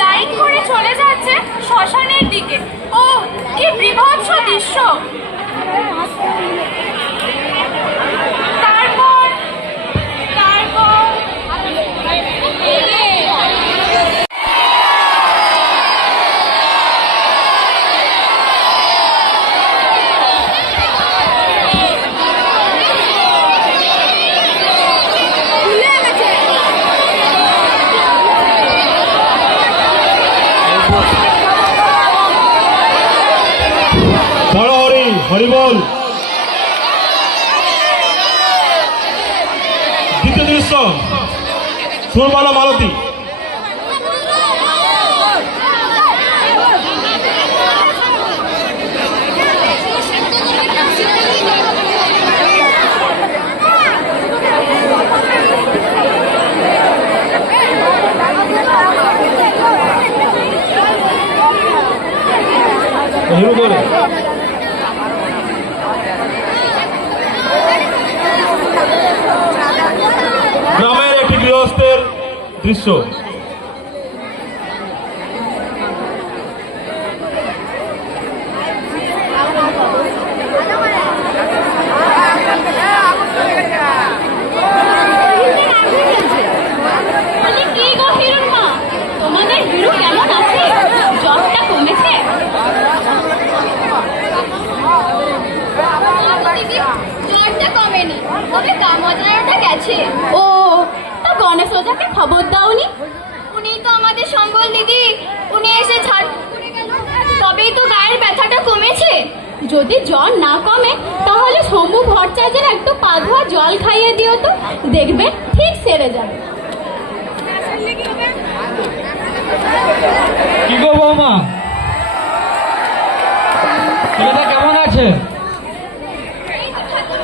Line করে চলে যাচ্ছে শ্মশানের দিকে। ও কি বিভৎস দৃশ্য তারপর তারপর বড় হরি হরিবল দ্বিতীয় দৃশ্য সুরবালা মালতী হিরো করো গ্রামের একটি গৃহস্থের দৃশ্য বলি কি গো হিরুর মা তোমাদের হিরু কেমন আছে জ্বরটা কমেছে জ্বরটা কমেনি তবে কামড়ানোটা গেছে ও তা গণেশ ওঝাকে খবর দাওনি উনি তো আমাদের সম্বল দিদি উনি এসে ঝাড় করে গেল। তবেই তো গায়ের ব্যথাটা কমেছে যদি জ্বর না কমে তাহলে সমু ভট্টাচার্যের একটু পা ধোয়া জল খাইয়ে দিও তো দেখবে ঠিক সেরে যাবে কি গো বৌমা ছেলেটা কেমন আছে এই তো ঠাকুরমশাই এসে গেছে। এই ঠাকুরমশাই এসে গেছে। আপনার কাছেই যাচ্ছিলাম।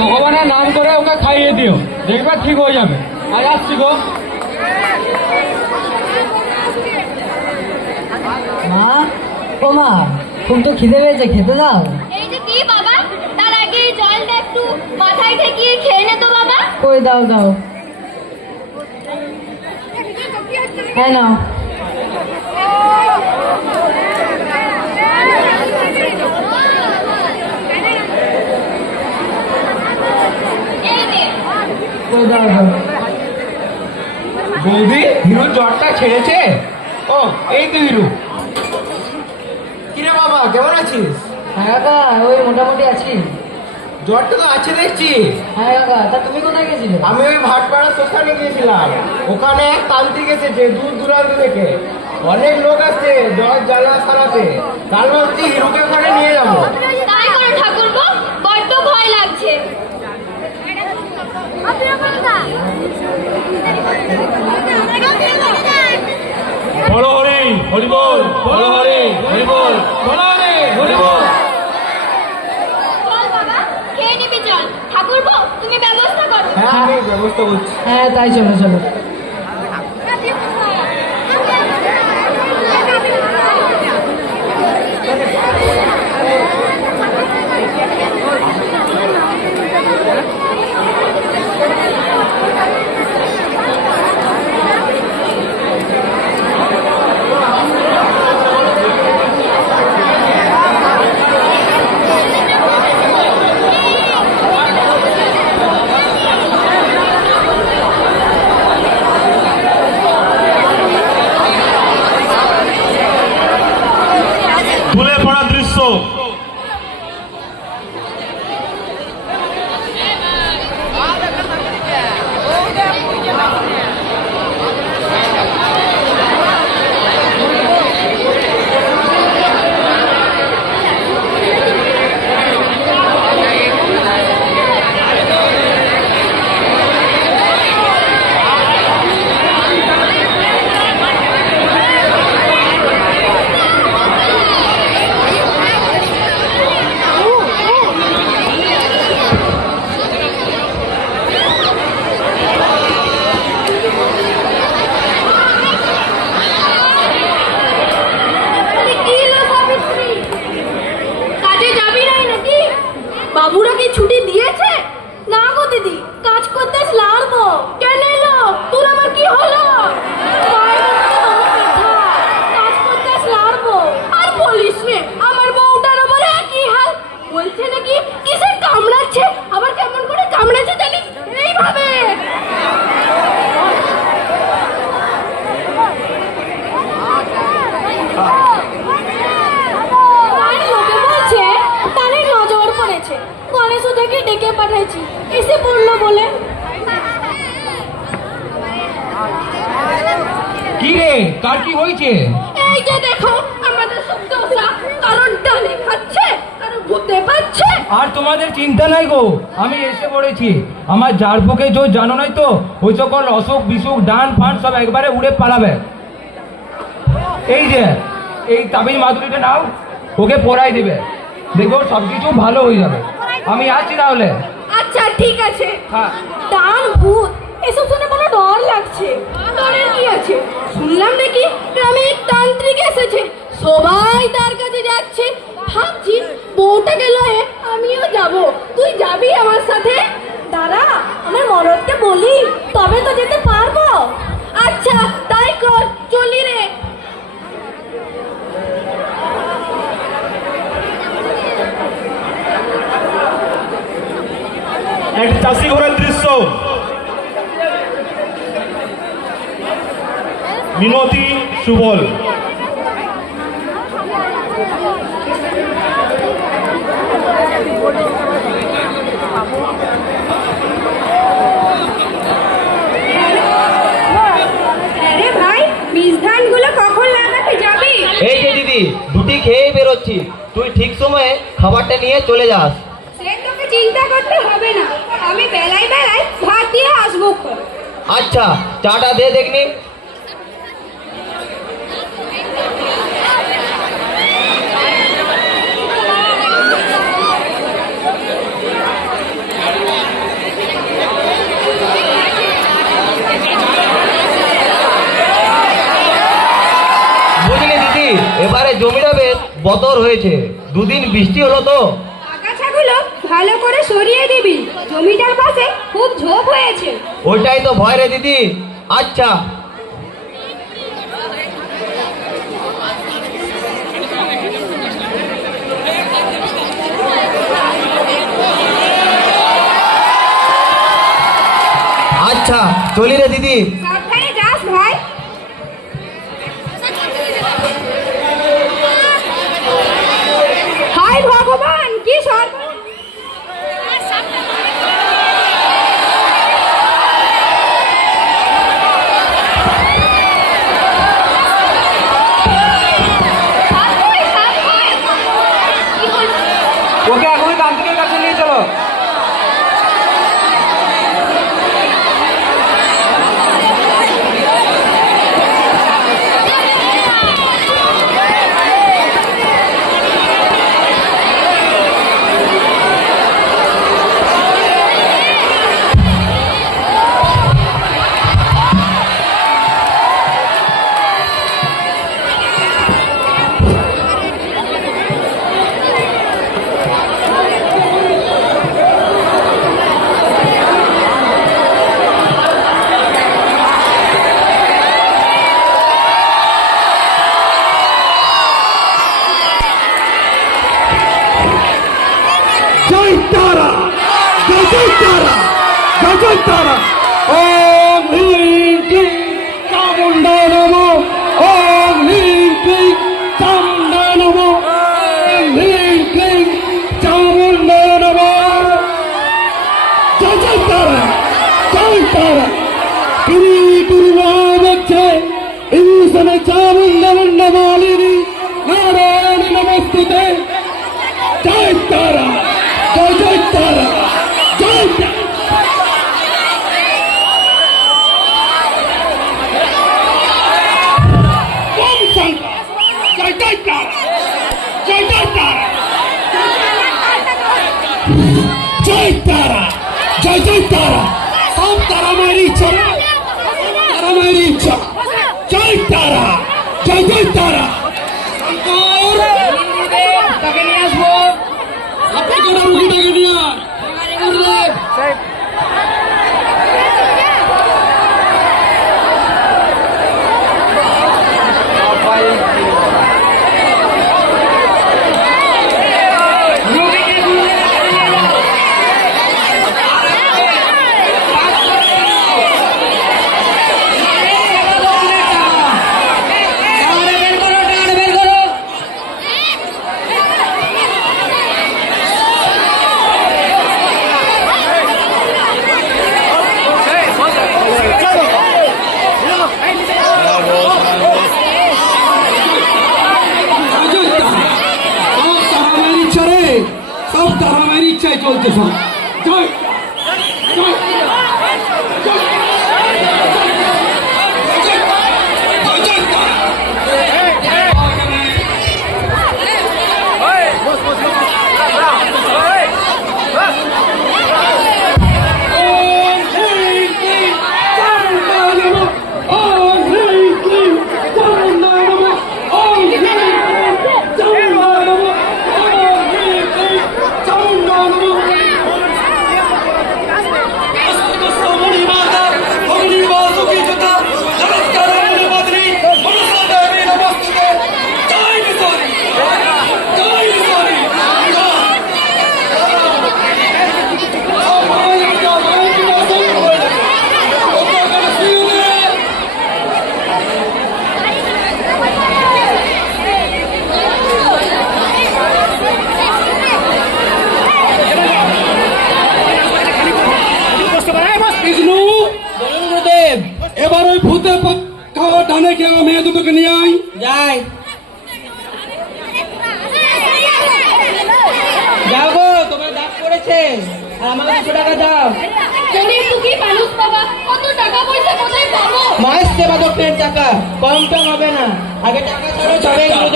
ভগবানের নাম করে ওকে খাইয়ে দিও দেখবে ঠিক হয়ে যাবে আজ আসছি গো মা ও মা খুব তো খিদে পেয়েছে খেতে দাও এই যে কি বাবা, তার আগে জলটা একটু মাথায় ঠেকিয়ে খেয়ে নে তো বাবা। কই দাও দাও হ্যাঁ নাও এই নে। কই দাও দাও বৌদি হিরো জ্বরটা ছেড়েছে? ও এই তো হিরো। কিরে বাবা কেমন আছিস? হ্যাঁ কাকা ওই মোটামুটি আছি। জ্বরটা তো আছে দেখছি। হ্যাঁ কাকা তা তুমি কোথায় গেছিলে? আমি ওই ভাটপাড়া শ্মশানে গিয়েছিলাম। ওখানে এক তান্ত্রিক এসেছে দূর দূরান্ত থেকে। অনেক লোক আসছে জ্বর জ্বালা সারাতে। কাল ভাবছি হিরুকে ওখানে নিয়ে যাব তাই করো ঠাকুরপো, বড্ড ভয় লাগছে বড় হরি হরিবল বড় হরি হরিবল তুমি ব্যবস্থা করো। হ্যাঁ ব্যবস্থা করছি। হ্যাঁ তাই চলো চলো। কাজে যাবি নাই নাকি? বাবুরা কি ছুটি দিয়েছে? না গো দিদি, কাজ করতে আসলে কেন এলো? তোর আমার কি হলো? পড়ল বলে। কি রে? কার কি হয়েছে? এই যে দেখো আমাদের সব কারণ খাচ্ছে কারণ ভূতে পাচ্ছে। আর তোমাদের চিন্তা নাই গো আমি এসে পড়েছি। আমার যার বুকে জো জানো নাই তো? ওই সকল অসুখ বিসুখ ডান ফান সব একবারে উড়ে পালাবে। এই যে এই তাবিজ মাধুরীটা নাও ওকে পড়াই দেবে। দেখো সব কিছু ভালো হয়ে যাবে। আমি আছি তাহলে। আচ্ছা ঠিক আছে। হ্যাঁ। ডান ভূত এসব শুনে বড় ডর লাগছে। ডরের কি আছে? শুনলাম নাকি গ্রামে এক তান্ত্রিক এসেছে। সবাই তার কাছে যাচ্ছে। ভাবছি বউটাকে লয়ে আমিও যাব। তুই যাবি আমার সাথে? সুবল। ভাই বীজ ধানগুলো কখন লাগাতে যাবি? এই যে দিদি দুটি খেয়েই বেরোচ্ছি। তুই ঠিক সময়ে খাবারটা নিয়ে চলে যাস। চিন্তা করতে হবে না। আমি বেলায় বেলায় ভাত দিয়ে আসব। আচ্ছা চাটা দে দেখনি। বতর হয়েছে। দুদিন বৃষ্টি হলো তো। আগাছাগুলো ভালো করে সরিয়ে দিবি। জমিটার পাশে খুব ঝোপ হয়েছে। ওইটাই তো ভয় রে দিদি। আচ্ছা। আচ্ছা চলি রে দিদি। এখনই তান্ত্রিকের কাছে নিয়ে চলো। জয় জয় তারা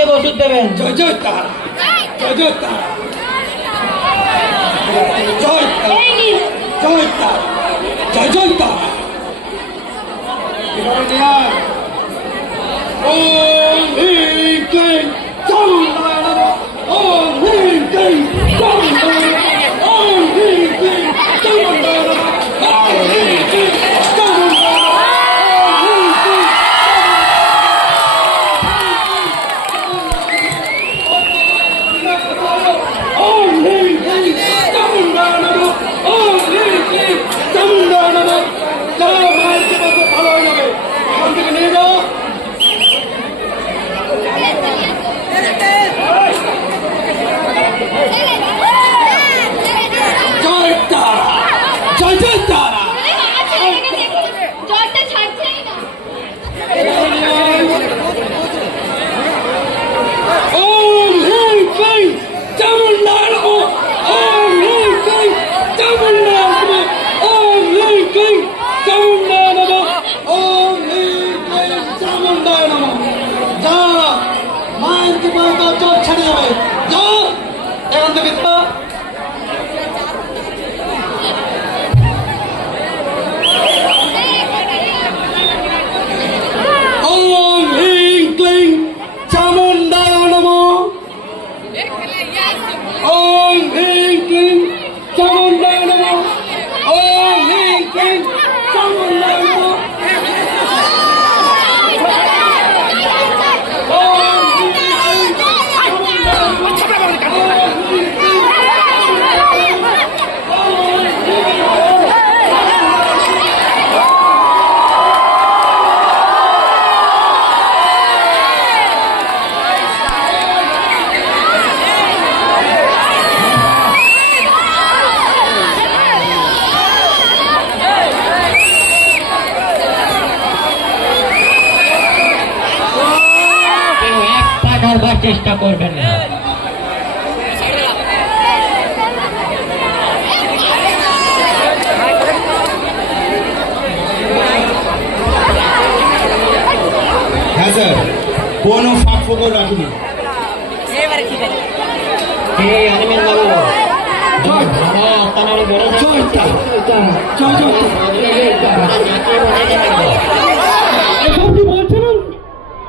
দেবে ওষুধ দেবেন। জয় জয় তারা। জয় জয় তারা। জয় জয় তারা। জয় জয় তারা।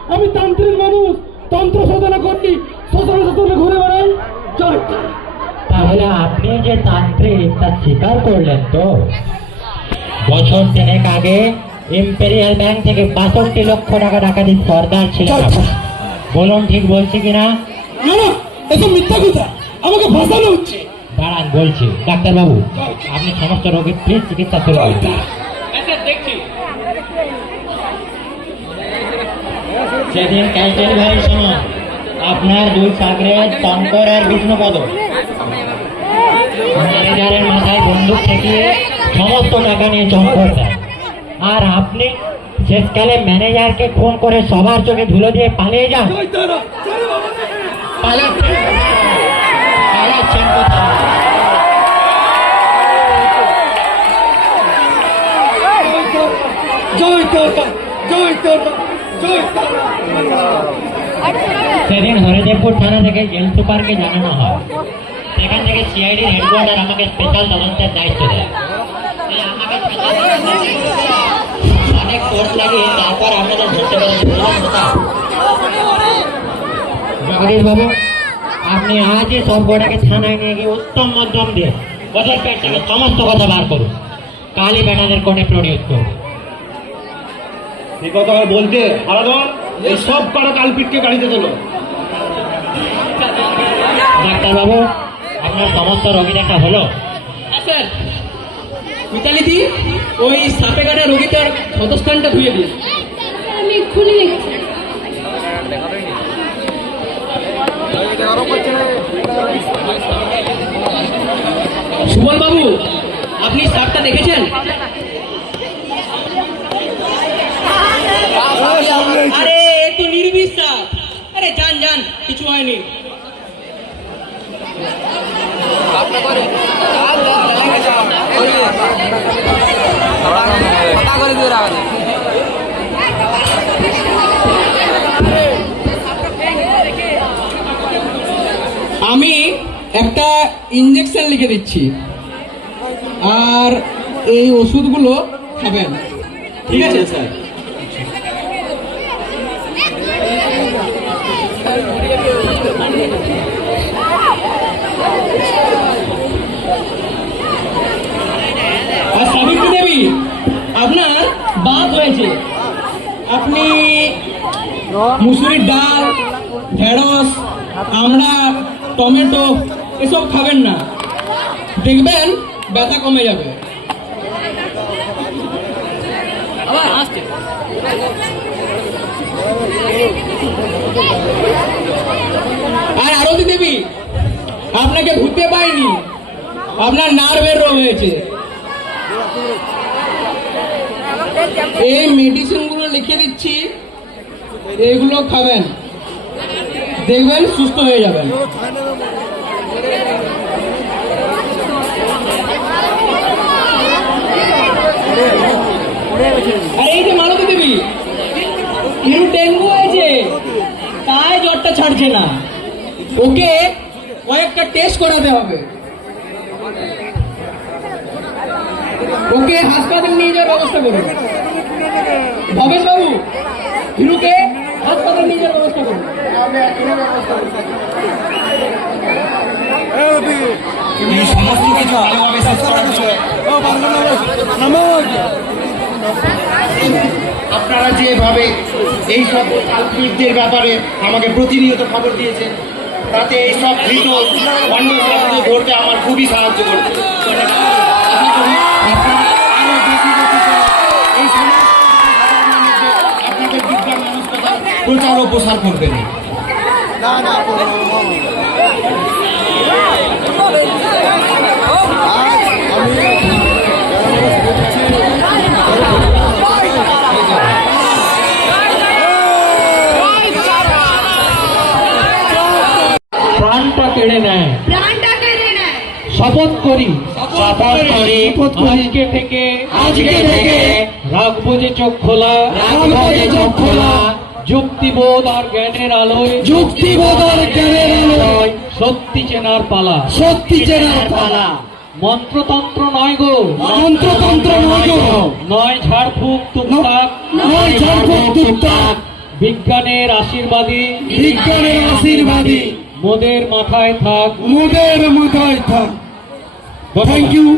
আমি তান্ত্রিক মানুষ তন্ত্র সাধনা করি শ্মশান শ্মশানে ঘুরে বেড়াই তাহলে আপনি যে তান্ত্রিক তা স্বীকার করলেন তো? বছর তিনেক আগে ইম্পেরিয়াল ব্যাংক থেকে বাষট্টি লক্ষ টাকা ডাকাতির সর্দার আপনি। বলুন ঠিক বলছি কিনা না না এসব মিথ্যা কথা। আমাকে ভাসানো হচ্ছে দাঁড়ান বলছি ডাক্তারবাবু আপনি সমস্ত রোগীর প্লিজ চিকিৎসা শুরু করুন। তারা সেদিন শোনো আপনার দুই চাকরে শঙ্কর আর বিষ্ণুপদ। ম্যানেজারের মাথায় বন্দুক ঠেকিয়ে সমস্ত টাকা নিয়ে চম্পর দেয় আর আপনি শেষকালে ম্যানেজারকে ফোন করে সবার চোখে ধুলো দিয়ে পালিয়ে যান। পালাচ্ছেন কোথায়? জয় তারা জয় তারা জয় তারা সেদিন হরিদেবপুর থানা থেকে জেল সুপারকে জানানো হয়। সেখান থেকে সিআইডির হেডকোয়ার্টার আমাকে স্পেশাল তদন্তের দায়িত্ব দেয়। তদন্তের অনেক কোর্ট লাগিয়ে তারপর আপনাদের ধরতে বাবু আপনি আজই সর্বটাকে থানায় নিয়ে গিয়ে উত্তম মধ্যম দিয়ে ওদের পেট থেকে সমস্ত কথা বার করুন। কালই বেটাদের কোর্টে প্রডিউস করুন। এই কথা আর বলতে আরাধন এই সব কটা কালপিটকে গাড়িতে তোলো। ডাক্তারবাবু আপনার সমস্ত রোগী দেখা হলো। স্যার। মিতালিদি ওই সাপে কাটা রোগীটার ক্ষতস্থানটা ধুয়ে দিন। আমি খুলে দেখছি সুবল বাবু আপনি সাপটা দেখেছেন? কিছু হয়নি। আমি একটা ইঞ্জেকশন লিখে দিচ্ছি। আর এই ওষুধগুলো খাবেন। ঠিক আছে স্যার। আপনি মুসুরির ডাল ঢেঁড়স আমরা টমেটো এসব খাবেন না। দেখবেন ব্যথা কমে যাবে। আর আরতি দেবী আপনাকে ঘুরতে পাইনি। আপনার নার্ভের রোগ হয়েছে। এই মেডিসিনগুলো লিখে দিচ্ছি। এগুলো খাবেন। দেখবেন সুস্থ হয়ে যাবেন। আর এই যে মালতী দেবী হিরু ডেঙ্গু হয়েছে। তাই জ্বরটা ছাড়ছে না। ওকে কয়েকটা টেস্ট করাতে হবে। ওকে হাসপাতালে নিয়ে যাওয়ার ব্যবস্থা করুন। ভবেশ বাবু হিরুকে হাসপাতালে নিয়ে যাওয়ার ব্যবস্থা করুন। সমস্ত কিছু আপনারা যেভাবে এই সব কালপিটদের ব্যাপারে আমাকে প্রতিনিয়ত খবর দিয়েছেন, তাতে এই সব ধৃত অন্য ধরতে আমার খুবই সাহায্য করছে আশা করি আপনারা আরও বেশি বেশি করে এই সমাজ আপনাদের বিজ্ঞান মনস্কতা প্রসার করবেন প্রাণটা কেড়ে নেয়। প্রাণটা কেড়ে নেয়। শপথ করি। শপথ করি। আজকে থেকে আজকে থেকে রাখব যে চোখ খোলা। রাখব যে চোখ খোলা। যুক্তিবোধ আর জ্ঞানের আলোয়। যুক্তিবোধ আর জ্ঞানের আলোয়। সত্যি চেনার পালা। সত্যি চেনার পালা। মন্ত্রতন্ত্র নয় গো। মন্ত্রতন্ত্র নয় গো। নয় ঝাড়ফুঁক টুকটাক। নয় ঝাড়ফুঁক টুকটাক। বিজ্ঞানের আশীর্বাদী। বিজ্ঞানের আশীর্বাদী। মোদের মাথায় থাক। মোদের মাথায় থাক। Thank you